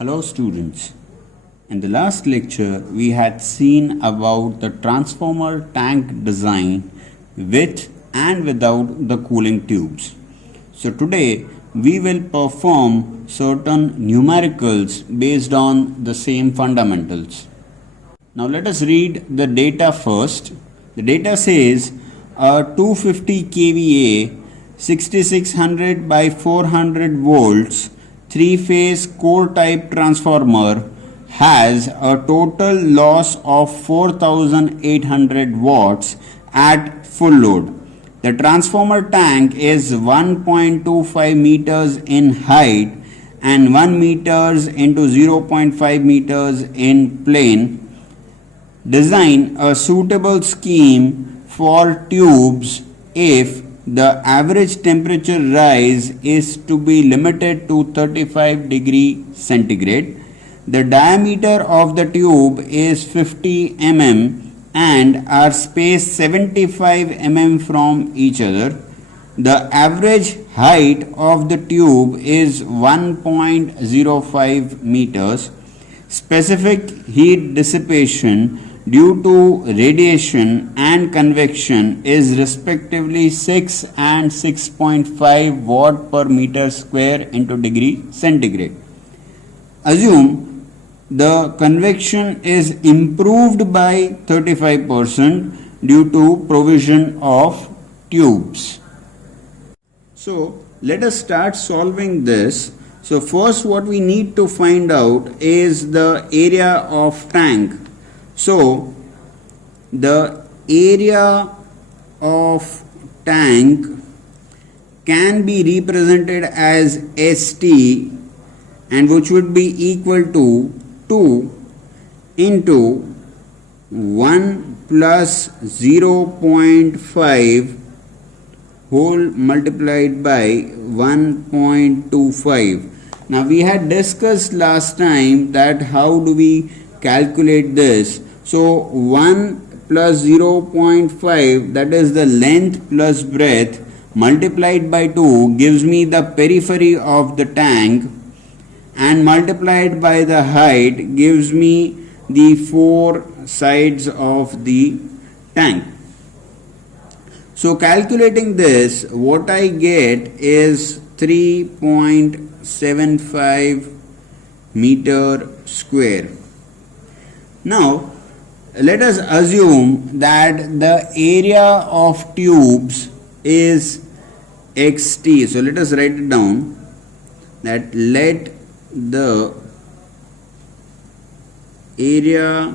Hello students. In the last lecture we had seen about the transformer tank design with and without the cooling tubes. So today we will perform certain numericals based on the same fundamentals. Now let us read the data first. The data says a 250 kVA 6600 by 400 volts 3-phase core type transformer has a total loss of 4800 watts at full load. The transformer tank is 1.25 meters in height and 1 meters into 0.5 meters in plane. Design a suitable scheme for tubes if the average temperature rise is to be limited to 35 degree centigrade. The diameter of the tube is 50 mm and are spaced 75 mm from each other. The average height of the tube is 1.05 meters. Specific heat dissipation due to radiation and convection is respectively 6 and 6.5 watt per meter square into degree centigrade. Assume the convection is improved by 35% due to provision of tubes. So let us start solving this. So first what we need to find out is the area of tank. So the area of tank can be represented as ST, and which would be equal to 2 into 1 plus 0.5 whole multiplied by 1.25. Now we had discussed last time that how do we calculate this. So 1 plus 0.5, that is the length plus breadth, multiplied by 2 gives me the periphery of the tank, and multiplied by the height gives me the 4 sides of the tank. So calculating this, what I get is 3.75 meter square. Now let us assume that the area of tubes is xt. So let us write it down, that let the area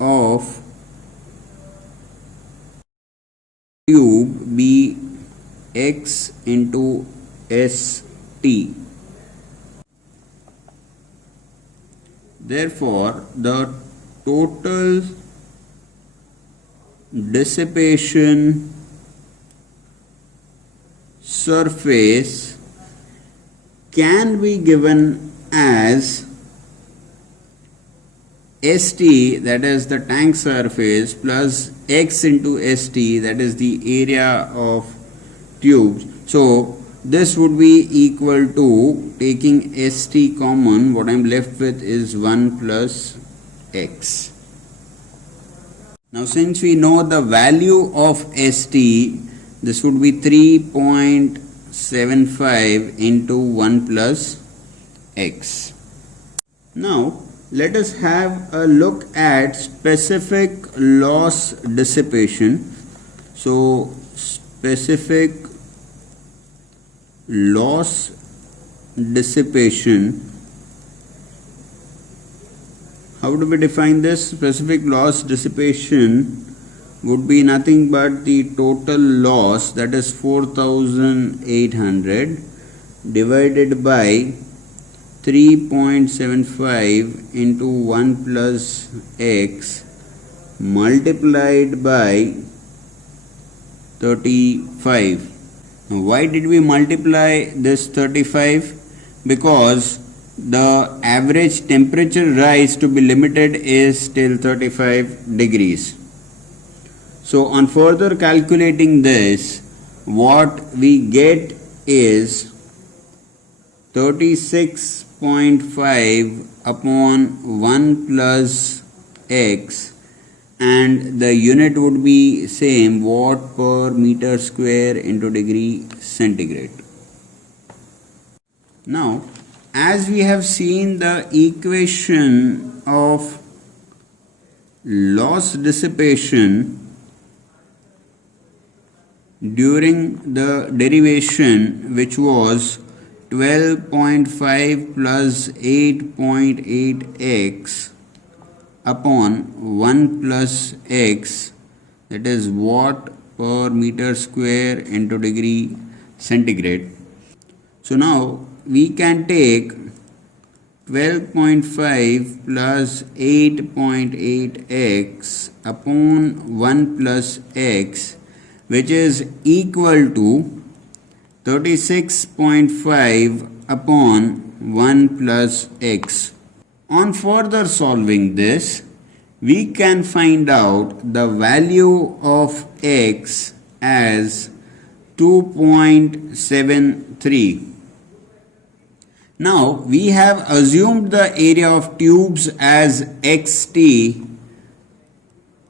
of tube be x into st. Therefore the total dissipation surface can be given as ST, that is the tank surface, plus x into ST, that is the area of tubes. So this would be equal to, taking ST common, what I am left with is 1 plus x. Now since we know the value of ST, this would be 3.75 into 1 plus x. Now let us have a look at specific loss dissipation. So specific loss dissipation, how do we define this? Specific loss dissipation would be nothing but the total loss, that is 4800 divided by 3.75 into 1 plus x multiplied by 35. Now why did we multiply this 35? Because the average temperature rise to be limited is till 35 degrees. So on further calculating this, what we get is 36 6.5 upon 1 plus x, and the unit would be same, watt per meter square into degree centigrade. Now, as we have seen the equation of loss dissipation during the derivation, which was 12.5 plus 8.8x upon 1 plus x, that is watt per meter square into degree centigrade. So now we can take 12.5 plus 8.8x upon 1 plus x, which is equal to 36.5 upon 1 plus x. On further solving this, we can find out the value of x as 2.73. Now we have assumed the area of tubes as xt.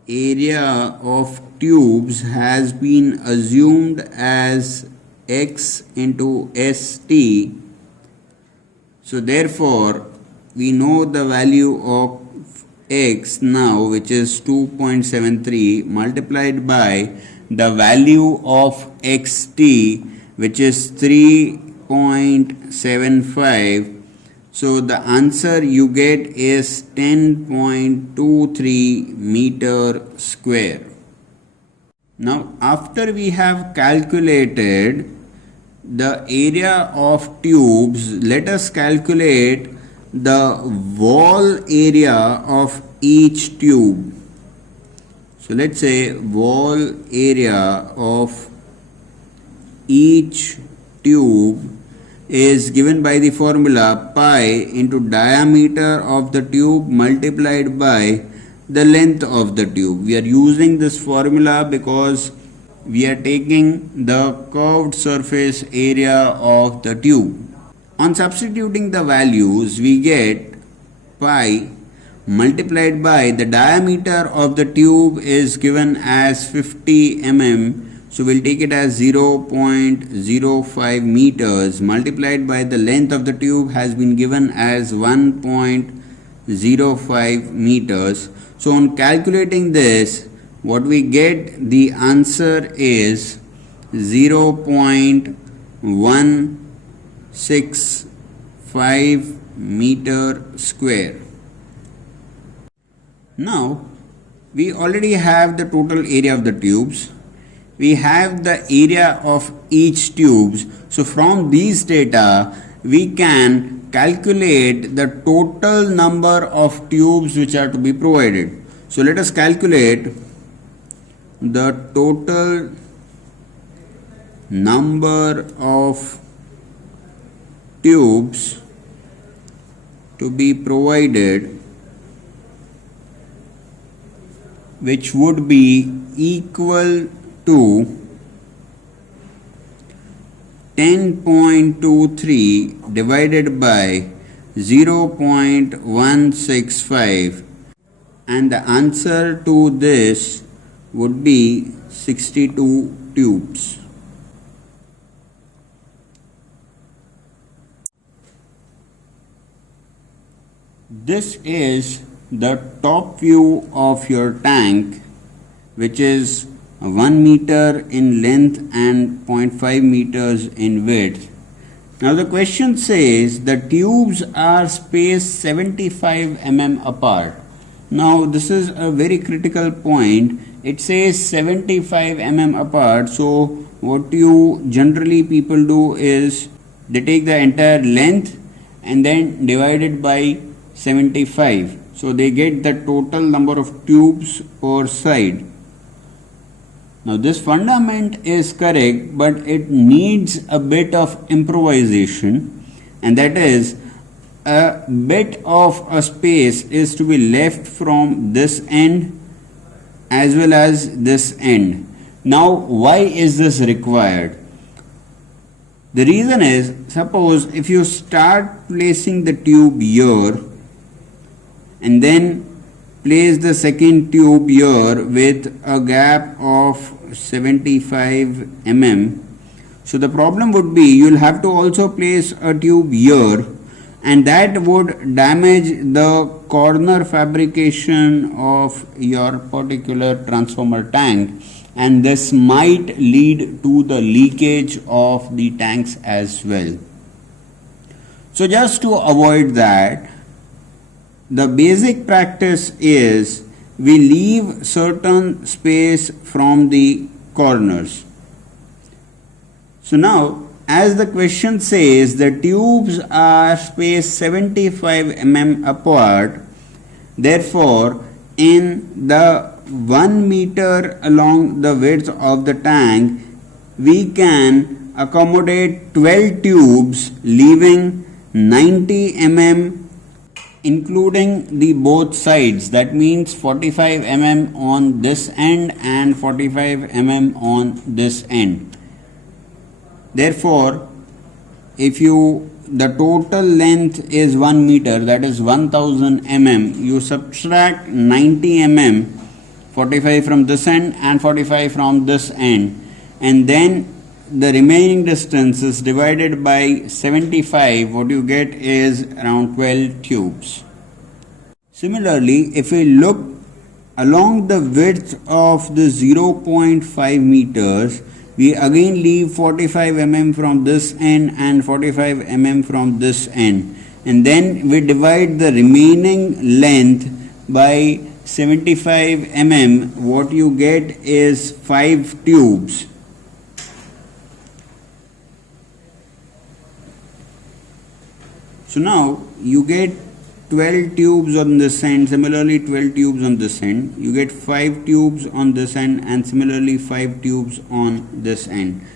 Area of tubes has been assumed as x into st. So therefore we know the value of x now, which is 2.73 multiplied by the value of xt, which is 3.75. So the answer you get is 10.23 meter square. Now after we have calculated the area of tubes, let us calculate the wall area of each tube. So let's say wall area of each tube is given by the formula pi into diameter of the tube multiplied by the length of the tube. We are using this formula because we are taking the curved surface area of the tube. On substituting the values, we get pi multiplied by the diameter of the tube is given as 50 mm. So we'll take it as 0.05 meters multiplied by the length of the tube has been given as 1.05 meters. So on calculating this, what we get, the answer is 0.165 meter square. Now we already have the total area of the tubes. We have the area of each tubes. So from these data we can calculate the total number of tubes which are to be provided. So let us calculate the total number of tubes to be provided, which would be equal to 10.23 divided by 0.165, and the answer to this would be 62 tubes. This is the top view of your tank, which is 1 meter in length and 0.5 meters in width. Now the question says the tubes are spaced 75 mm apart. Now this is a very critical point. It says 75 mm apart. So what you generally people do is they take the entire length and then divide it by 75. So they get the total number of tubes per side. Now this fundament is correct, but it needs a bit of improvisation, and that is a bit of a space is to be left from this end as well as this end. Now why is this required? The reason is, suppose if you start placing the tube here and then place the second tube here with a gap of 75 mm. So the problem would be you'll have to also place a tube here, and that would damage the corner fabrication of your particular transformer tank, and this might lead to the leakage of the tanks as well. So just to avoid that, the basic practice is we leave certain space from the corners. So now, as the question says, the tubes are spaced 75 mm apart. Therefore, in the 1 meter along the width of the tank, we can accommodate 12 tubes, leaving 90 mm including the both sides. That means 45 mm on this end and 45 mm on this end. Therefore, if the total length is 1 meter, that is 1000 mm, you subtract 90 mm, 45 from this end and 45 from this end, and then the remaining distance is divided by 75. What you get is around 12 tubes. Similarly, if we look along the width of the 0.5 meters, we again leave 45 mm from this end and 45 mm from this end, and then we divide the remaining length by 75 mm. What you get is 5 tubes. So now you get 12 tubes on this end, similarly 12 tubes on this end. You get 5 tubes on this end and similarly 5 tubes on this end.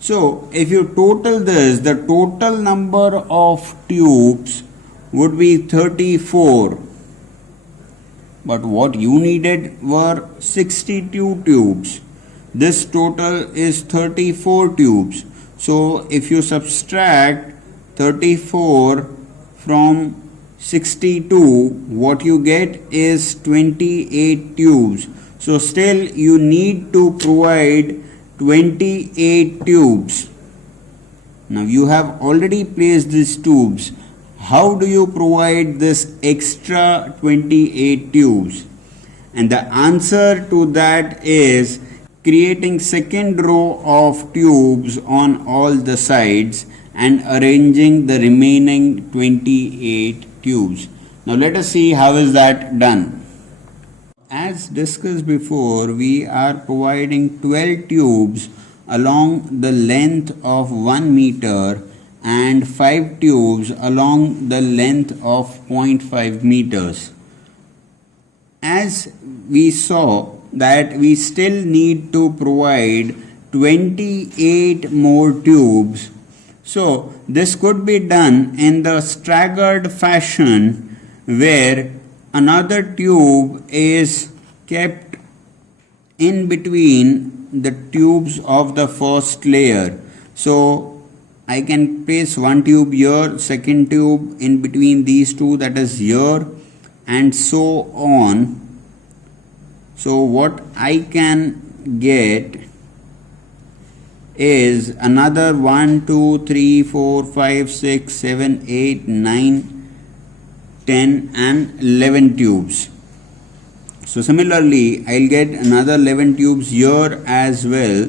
So if you total this, the total number of tubes would be 34. But what you needed were 62 tubes. This total is 34 tubes. So if you subtract 34 from 62, what you get is 28 tubes. So still you need to provide 28 tubes. Now you have already placed these tubes. How do you provide this extra 28 tubes? And the answer to that is creating second row of tubes on all the sides and arranging the remaining 28 tubes. Now let us see how is that done. As discussed before, we are providing 12 tubes along the length of 1 meter and 5 tubes along the length of 0.5 meters. As we saw that we still need to provide 28 more tubes. So this could be done in the staggered fashion where another tube is kept in between the tubes of the first layer. So I can place one tube here, second tube in between these two, that is here, and so on. So what I can get is another 1, 2, 3, 4, 5, 6, 7, 8, 9, 10 and 11 tubes. So similarly, I'll get another 11 tubes here as well.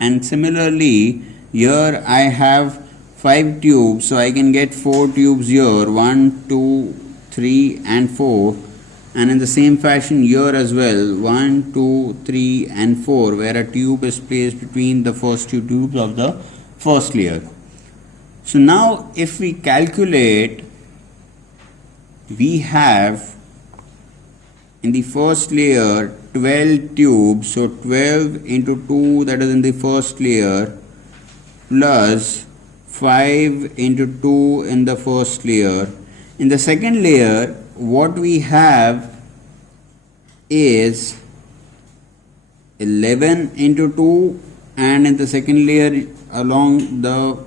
And similarly, here I have 5 tubes, so I can get 4 tubes here, 1, 2, 3 and 4, and in the same fashion here as well, 1, 2, 3 and 4, where a tube is placed between the first two tubes of the first layer. So now if we calculate, we have in the first layer 12 tubes, so 12 into 2, that is in the first layer, plus 5 into 2 in the first layer, In the second layer, what we have is 11 into 2, and in the second layer along the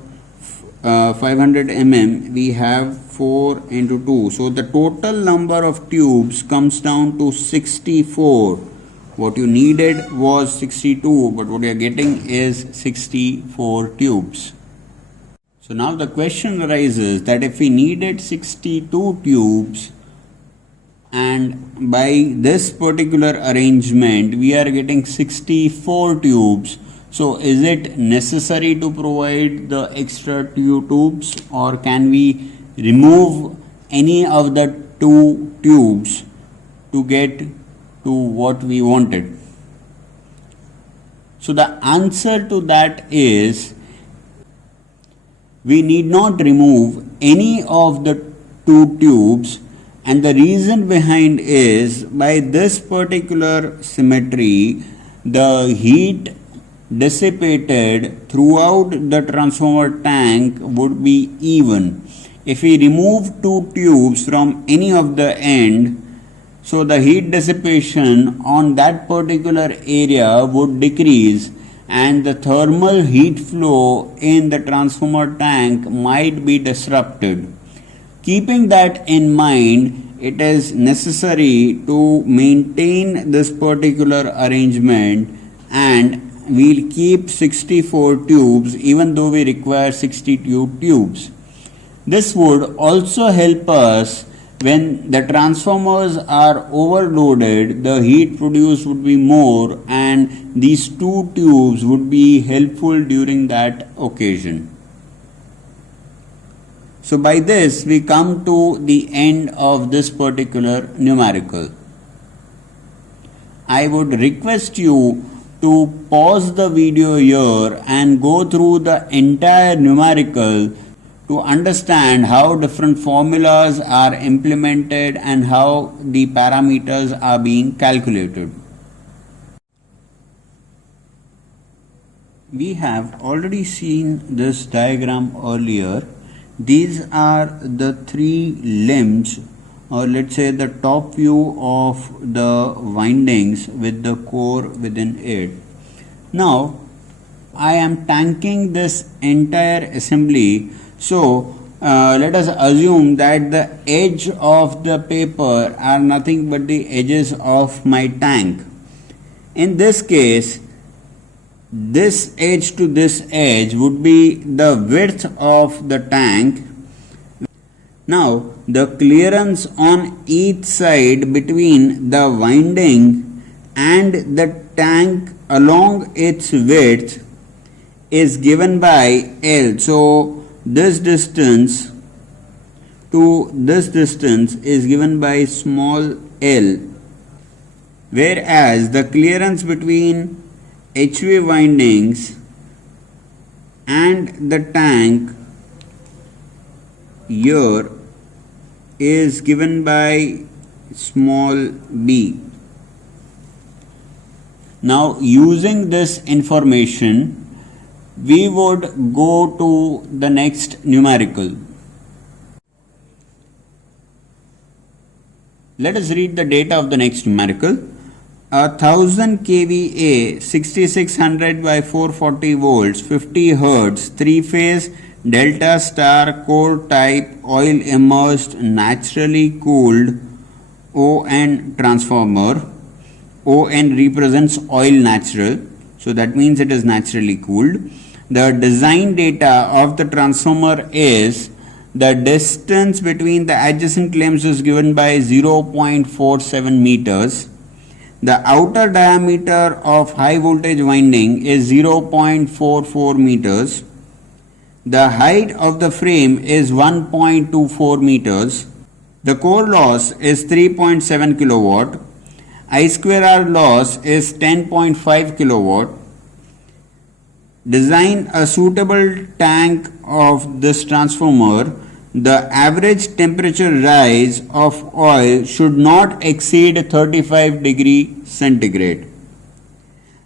500 mm we have 4 into 2. So the total number of tubes comes down to 64. What you needed was 62, but what you are getting is 64 tubes. So now the question arises that if we needed 62 tubes and by this particular arrangement we are getting 64 tubes, so is it necessary to provide the extra two tubes, or can we remove any of the two tubes to get to what we wanted? So the answer to that is we need not remove any of the two tubes, and the reason behind is by this particular symmetry the heat dissipated throughout the transformer tank would be even. If we remove two tubes from any of the end, so the heat dissipation on that particular area would decrease and the thermal heat flow in the transformer tank might be disrupted. Keeping that in mind, it is necessary to maintain this particular arrangement, and we'll keep 64 tubes even though we require 62 tubes. This would also help us when the transformers are overloaded, the heat produced would be more, and these two tubes would be helpful during that occasion. So by this we come to the end of this particular numerical. I would request you to pause the video here and go through the entire numerical to understand how different formulas are implemented and how the parameters are being calculated. We have already seen this diagram earlier. These are the three limbs, or let's say the top view of the windings with the core within it. Now I am tanking this entire assembly. So let us assume that the edge of the paper are nothing but the edges of my tank. In this case, this edge to this edge would be the width of the tank. Now the clearance on each side between the winding and the tank along its width is given by L. So this distance to this distance is given by small l, whereas the clearance between HV windings and the tank here is given by small b. Now using this information, we would go to the next numerical. Let us read the data of the next numerical. 1000 kVA, 6600 by 440 volts, 50 Hz, 3-phase delta star core type oil immersed naturally cooled ON transformer. ON represents oil natural, so that means it is naturally cooled. The design data of the transformer is the distance between the adjacent limbs is given by 0.47 meters. The outer diameter of high voltage winding is 0.44 meters. The height of the frame is 1.24 meters. The core loss is 3.7 kilowatt. I2R loss is 10.5 kilowatt. Design a suitable tank of this transformer. The average temperature rise of oil should not exceed 35 degrees centigrade.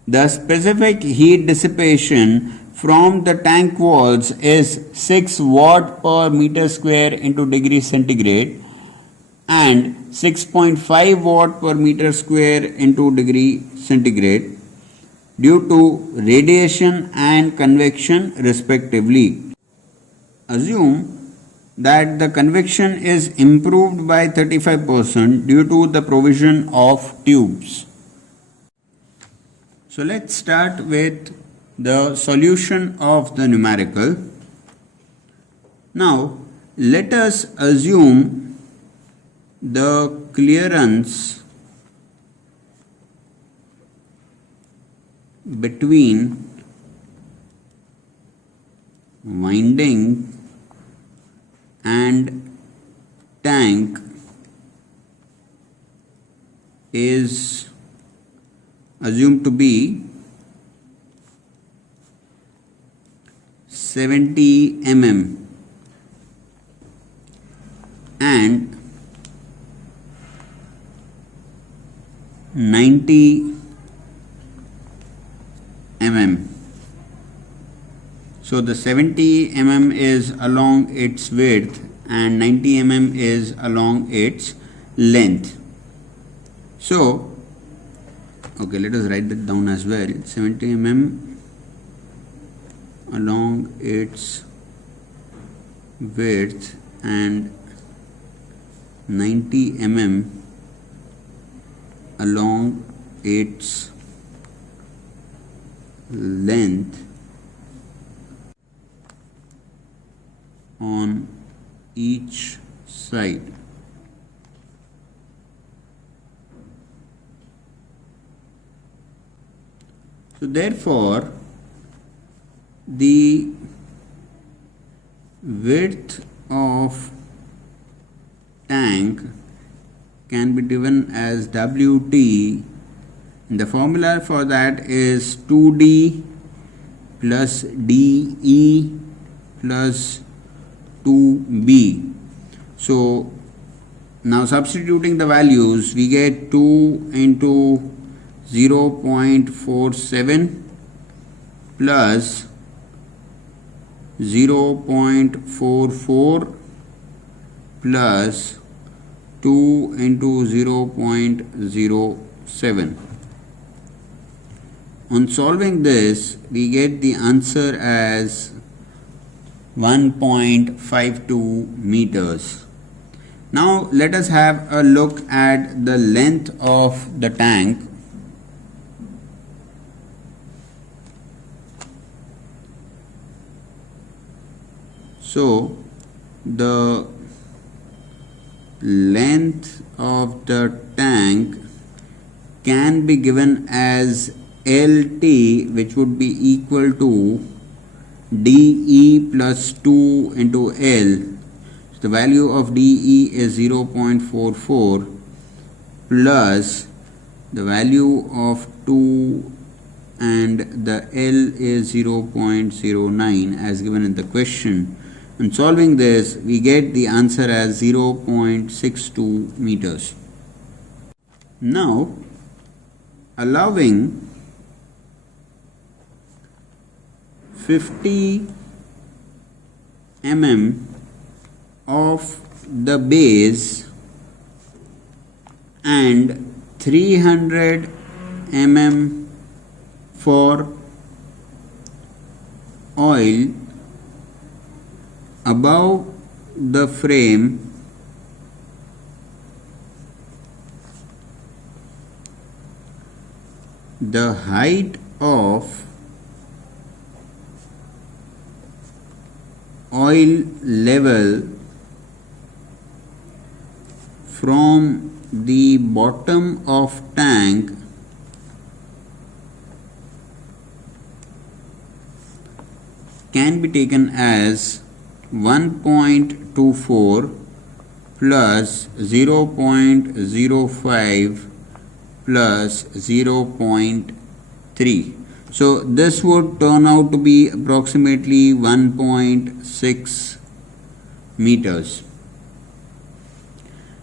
The specific heat dissipation from the tank walls is 6 watt per meter square into degree centigrade and 6.5 watt per meter square into degree centigrade due to radiation and convection respectively. Assume that the convection is improved by 35% due to the provision of tubes. So let's start with the solution of the numerical. Now let us assume the clearance between winding and tank is assumed to be 70 mm and 90 mm. So the 70 mm is along its width and 90 mm is along its length. So okay, let us write that down as well. 70 mm along its width and 90 mm along its length on each side. So therefore the width of tank can be given as WT, and the formula for that is 2D plus DE plus 2B. So now substituting the values, we get 2 into 0.47 plus 0.44 plus 2 into 0.07. On solving this, we get the answer as 1.52 meters. Now let us have a look at the length of the tank. So the length of the tank can be given as LT, which would be equal to DE plus 2 into L. So the value of DE is 0.44 plus the value of 2 and the L is 0.09 as given in the question. And solving this, we get the answer as 0.62 meters. Now, allowing 50 mm of the base and 300 mm for oil above the frame, the height of oil level from the bottom of tank can be taken as 1.24 plus 0.05 plus 0.3. So this would turn out to be approximately 1.6 meters.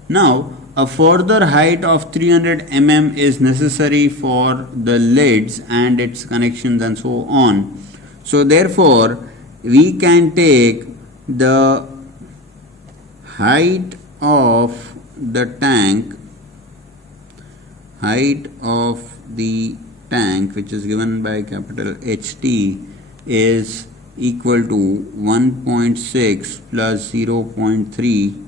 Now a further height of 300 mm is necessary for the lids and its connections and so on. So therefore, we can take the height of the tank, which is given by capital HT, is equal to 1.6 plus 0.3,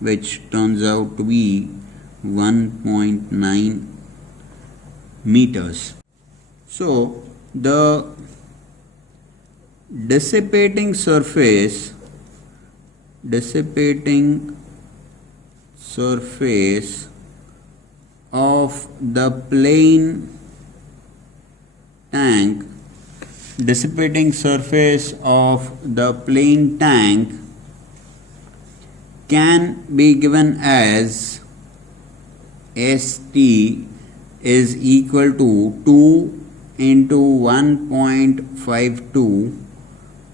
which turns out to be 1.9 meters. So the dissipating surface of the plane tank can be given as ST is equal to 2 into 1.52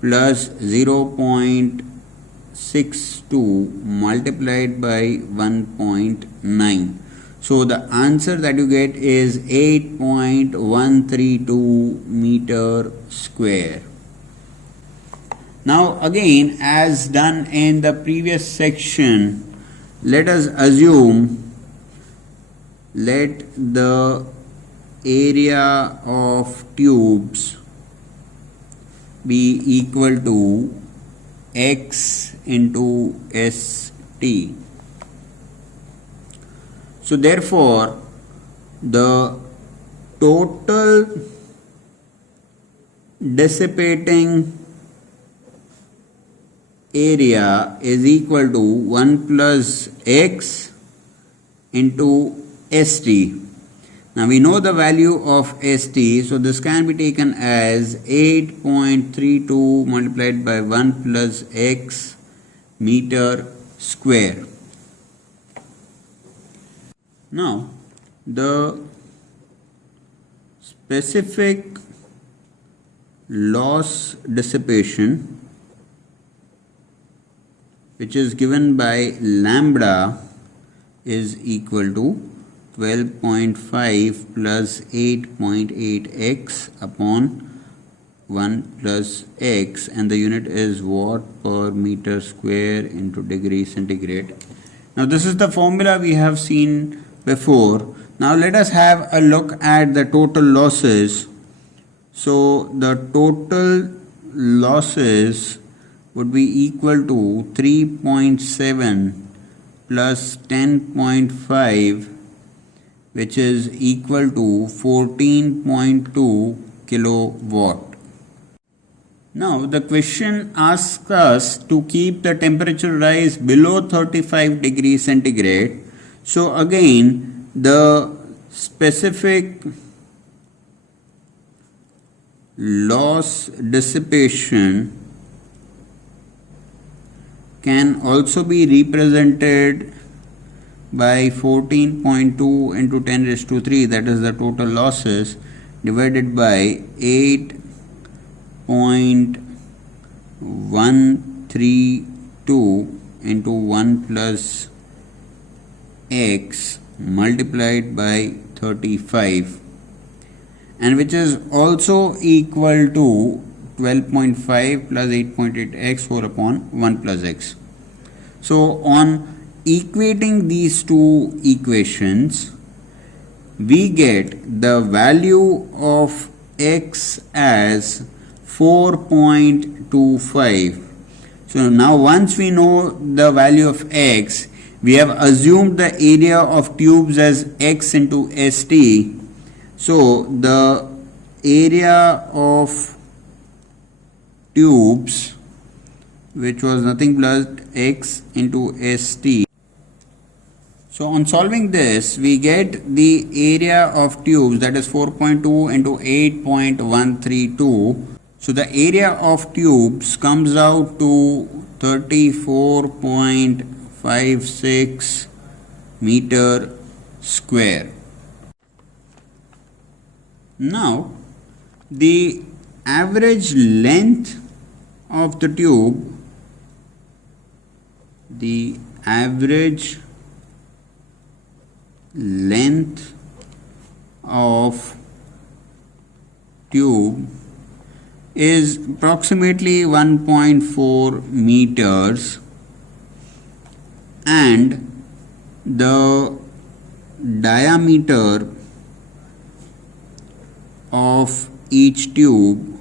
plus 0.62 multiplied by 1.9. So the answer that you get is 8.132 meter square. Now again, as done in the previous section, let us assume the area of tubes be equal to x into ST. So therefore, the total dissipating area is equal to 1 plus x into ST. Now we know the value of ST, so this can be taken as 8.32 multiplied by 1 plus x meter square. Now the specific loss dissipation, which is given by lambda, is equal to 12.5 plus 8.8x upon 1 plus x, and the unit is watt per meter square into degree centigrade. Now this is the formula we have seen before. Now let us have a look at the total losses. So the total losses would be equal to 3.7 plus 10.5, which is equal to 14.2 kilowatt. Now the question asks us to keep the temperature rise below 35 degrees centigrade. So again, the specific loss dissipation can also be represented by 14.2 into 10 raised to 3, that is the total losses, divided by 8.132 into 1 plus x multiplied by 35, and which is also equal to 12.5 plus 8.8x 4 upon 1 plus x. So on equating these two equations, we get the value of x as 4.25. So now once we know the value of x, we have assumed the area of tubes as x into ST. So the area of tubes, which was nothing but x into ST. So on solving this, we get the area of tubes, that is 4.2 into 8.132. So the area of tubes comes out to 34.56 meter square. Now the average length of the tube, is approximately 1.4 meters, and the diameter of each tube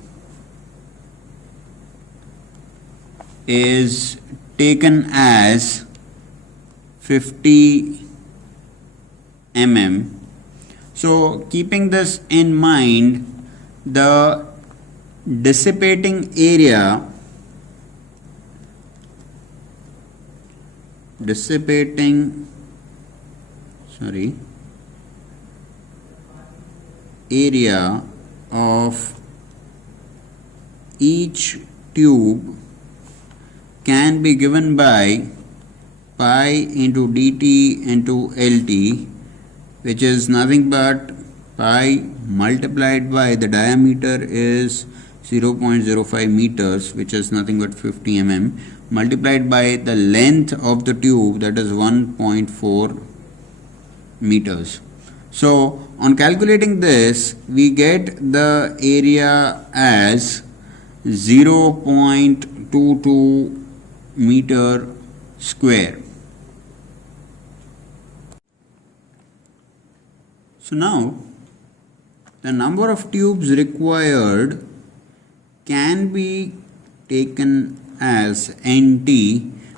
is taken as 50 mm. So keeping this in mind, the dissipating area of each tube can be given by pi into dt into lt, which is nothing but pi multiplied by the diameter is 0.05 meters, which is nothing but 50 mm, multiplied by the length of the tube, that is 1.4 meters. So on calculating this, we get the area as 0.22 meter square. So now the number of tubes required can be taken as NT,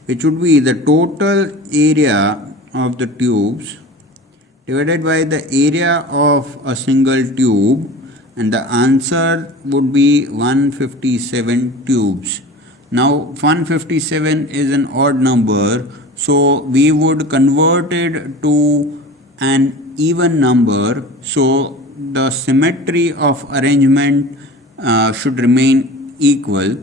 which would be the total area of the tubes divided by the area of a single tube, and the answer would be 157 tubes. Now 157 is an odd number, so we would convert it to an even number, so the symmetry of arrangement should remain equal.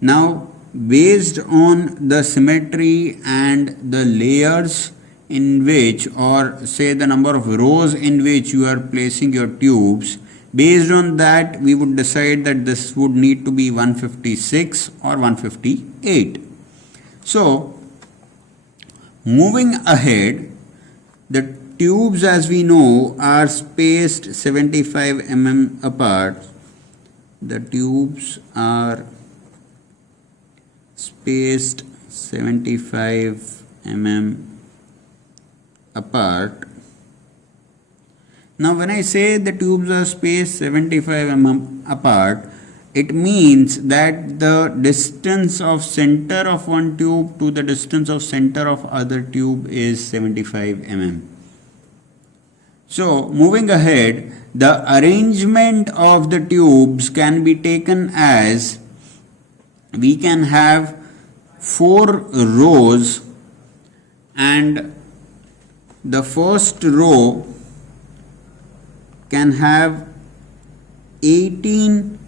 Now based on the symmetry and the layers in which, or say the number of rows in which you are placing your tubes, based on that we would decide that this would need to be 156 or 158. So moving ahead, the tubes, as we know, are spaced 75 mm apart. The tubes are spaced 75 mm apart. Now when I say the tubes are spaced 75 mm apart, it means that the distance of center of one tube to the distance of center of other tube is 75 mm. So moving ahead, the arrangement of the tubes can be taken as, we can have 4 rows, and the first row can have 18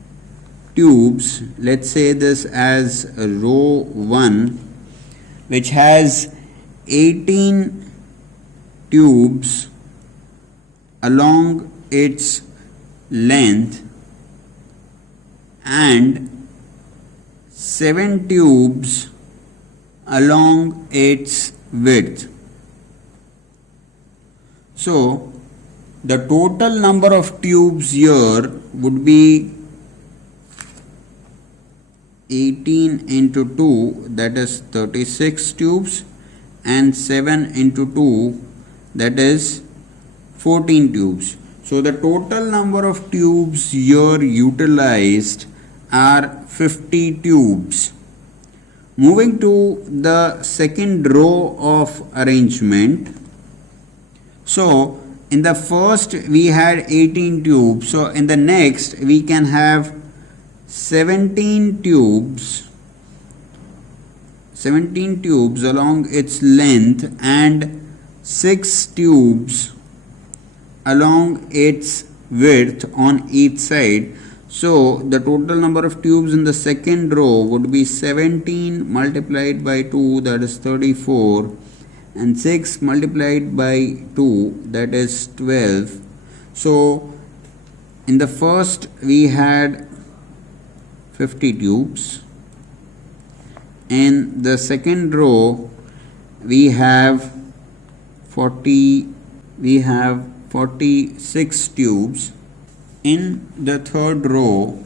tubes. Let's say this as row 1, which has 18 tubes along its length and 7 tubes along its width. So the total number of tubes here would be 18 into 2, that is 36 tubes, and 7 into 2, that is 14 tubes. So the total number of tubes here utilized are 50 tubes. Moving to the second row of arrangement. So in the first we had 18 tubes, so in the next we can have 17 tubes along its length and 6 tubes along its width on each side. So the total number of tubes in the second row would be 17 multiplied by 2, that is 34, and 6 multiplied by 2, that is 12. So in the first we had 50 tubes. In the second row we have 46 tubes. In the third row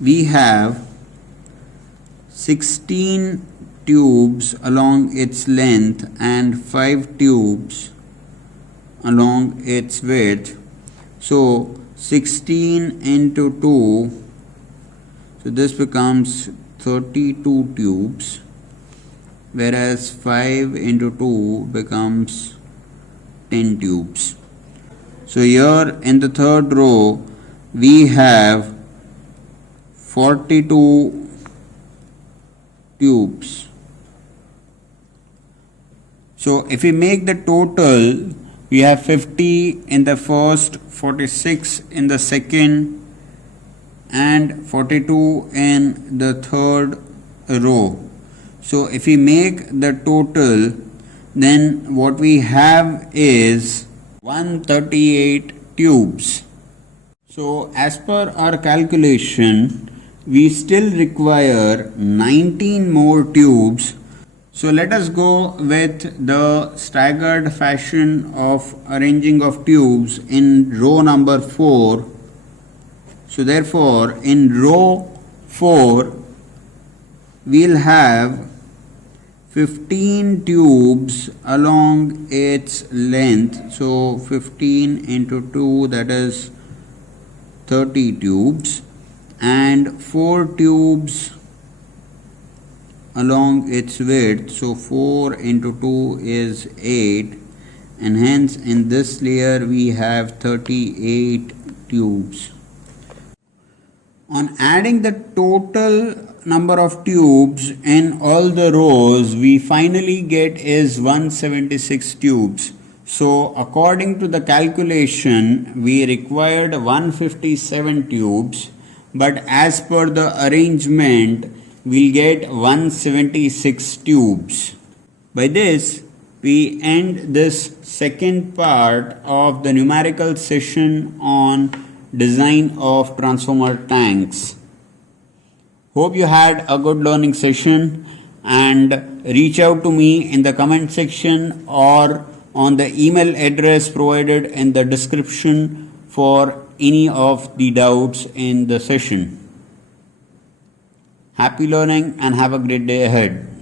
we have 16 tubes along its length and 5 tubes along its width. So 16 into 2, so this becomes 32 tubes, whereas 5 into 2 becomes 10 tubes. So here in the third row we have 42 tubes. So if we make the total, we have 50 in the first, 46 in the second, and 42 in the third row. So if we make the total, then what we have is 138 tubes. So as per our calculation, we still require 19 more tubes. So let us go with the staggered fashion of arranging of tubes in row number 4. So therefore in row 4 we'll have 15 tubes along its length. So 15 into 2, that is 30 tubes, and 4 tubes along its width. So 4 into 2 is 8, and hence in this layer we have 38 tubes. On adding the total number of tubes in all the rows, we finally get is 176 tubes. So according to the calculation, we required 157 tubes, but as per the arrangement, we'll get 176 tubes. By this, we end this second part of the numerical session on design of transformer tanks. Hope you had a good learning session, and reach out to me in the comment section or on the email address provided in the description for any of the doubts in the session. Happy learning and have a great day ahead.